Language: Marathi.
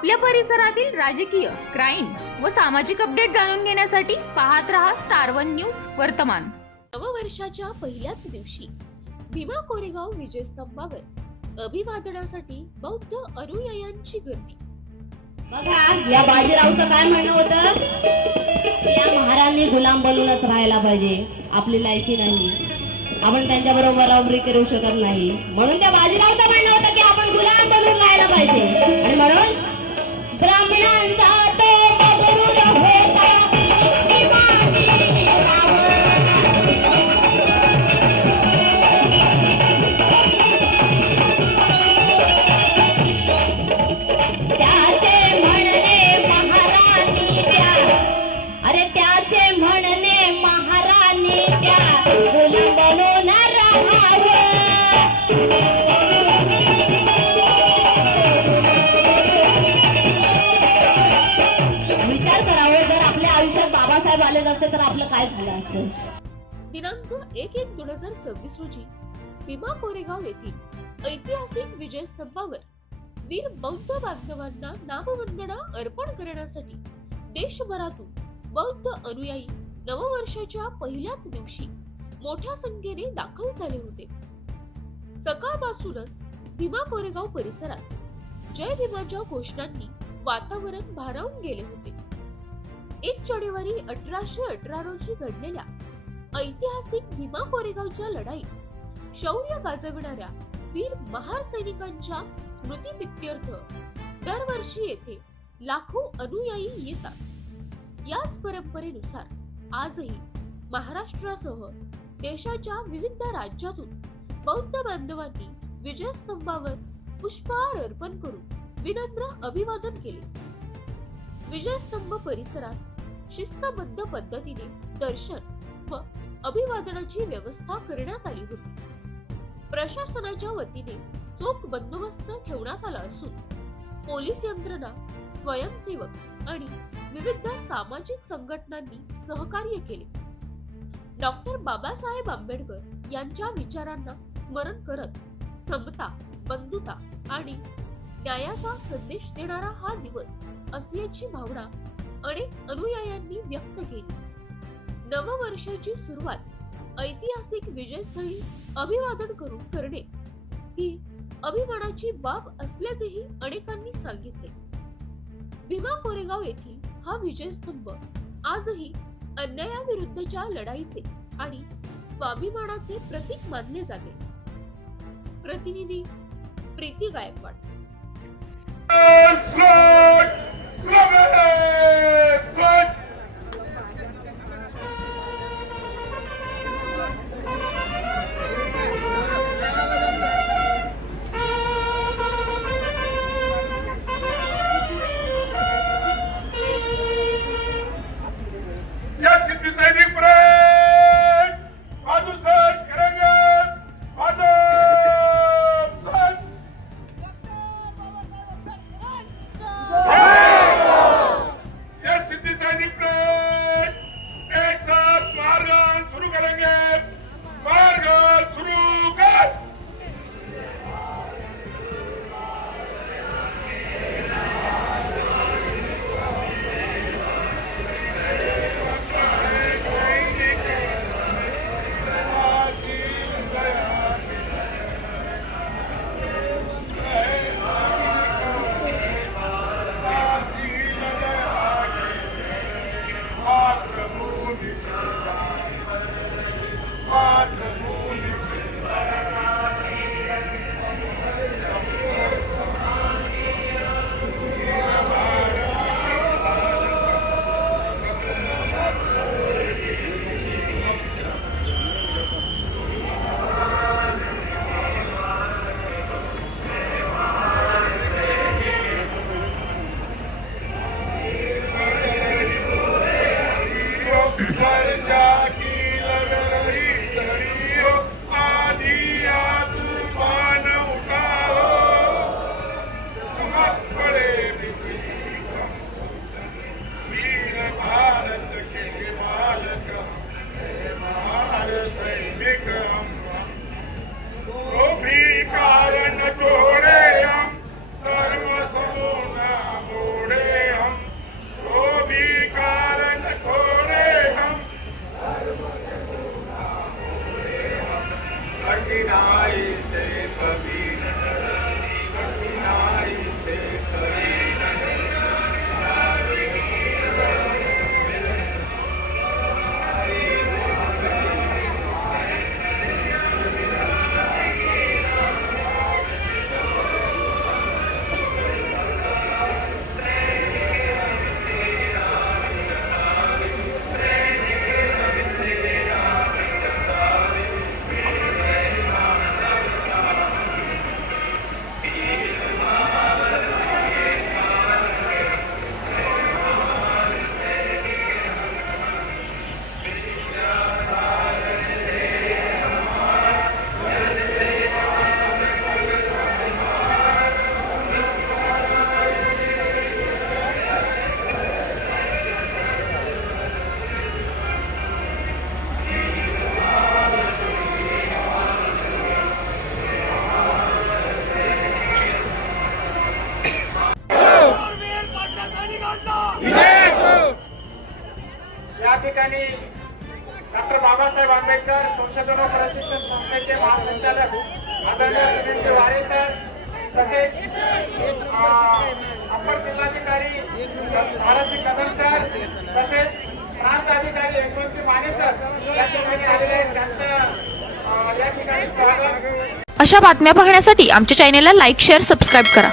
आपल्या परिसरातील राजकीय क्राईम व सामाजिक अपडेट जाणून घेण्यासाठी पाहत रहा स्टार वन न्यूज वर्तमान. नववर्षाच्या पहिल्याच दिवशी भीमा कोरेगाव विजयस्तंभावर अभिवादनासाठी बौद्ध अनुयायांची गर्दी. बघा या बाजीरावचं काय म्हणणं होतं? या महारांनी गुलाम बनूनच राहायला पाहिजे आपली लायकी नाही. आपण त्यांच्या बरोबर बराबरी करू शकत नाही. म्हणून त्या बाजीरावचं म्हणणं होतं की आपण गुलाम बनून राहायला पाहिजे. आणि म्हणून ब्राह्मणांचा बाबासाहेब आले नसते तर आपलं काय झालं असतं? दिनांक एक एक दोन हजार सव्वीस रोजी भीमा कोरेगाव येथील ऐतिहासिक विजय स्तंभावर वीर बौद्ध बांधवांना नामवंदना अर्पण करण्यासाठी देशभरातून बौद्ध अनुयायी नववर्षाच्या पहिल्याच दिवशी मोठ्या संख्येने दाखल झाले होते. सकाळपासूनच भीमा कोरेगाव परिसरात जय भीमाच्या घोषणांनी वातावरण भारावून गेले होते. एक जानेवारी अठराशे अठरा रोजी घडलेल्या ऐतिहासिक भीमा कोरेगावच्या लढाईत शौर्य गाजविणाऱ्या वीर महार सैनिकांच्या स्मृतीप्रित्यर्थ दरवर्षी येथे लाखो अनुयायी येतात. याच परंपरेनुसार आजही महाराष्ट्रासह देशाच्या विविध राज्यातून बौद्ध बांधवांनी विजयस्तंभावर पुष्पहार अर्पण करून विनम्र अभिवादन केले. विजयस्तंभ परिसरात शिस्तबद्ध पद्धतीने दर्शन व अभिवादनाची व्यवस्था करण्यात आली होती. प्रशासनाच्या वतीने चोख बंदोबस्त ठेवण्यात आला असून पोलीस यंत्रणा स्वयंसेवक आणि विविध सामाजिक संघटनांनी सहकार्य केले. डॉक्टर बाबासाहेब आंबेडकर यांच्या विचारांना स्मरण करत समता बंधुता आणि न्यायाचा संदेश देणारा हा दिवस असल्याची भावना अनेक अनुयायांनी व्यक्त केली नववर्षाची सुरुवात ऐतिहासिक विजयस्थळी अभिवादन करून करणे ही अभिमानाची बाब असल्याचेही अनेकांनी सांगितले भीमा कोरेगाव येथील हा विजयस्तंभ आजही अन्यायाविरुद्धच्या लढाईचे आणि स्वाभिमानाचे प्रतीक मानले जाते प्रतिनिधी प्रीती गायकवाड ठिकाणी डॉक्टर बाबासाहेब आंबेडकर संशोधन व प्रशिक्षण संस्थेचे महासंचालक आदरणीय सुनील वारे सर तसेच अं, अप्पर जिल्हाधिकारी भारती कदम सर तसेच प्रांत अधिकारी यशवंतजी माने सर या ठिकाणी आलेले आहेत. त्यांचं या ठिकाणी स्वागत. अशा बातम्या पाहण्यासाठी आमच्या चॅनेलला लाईक शेअर सबस्क्राईब करा.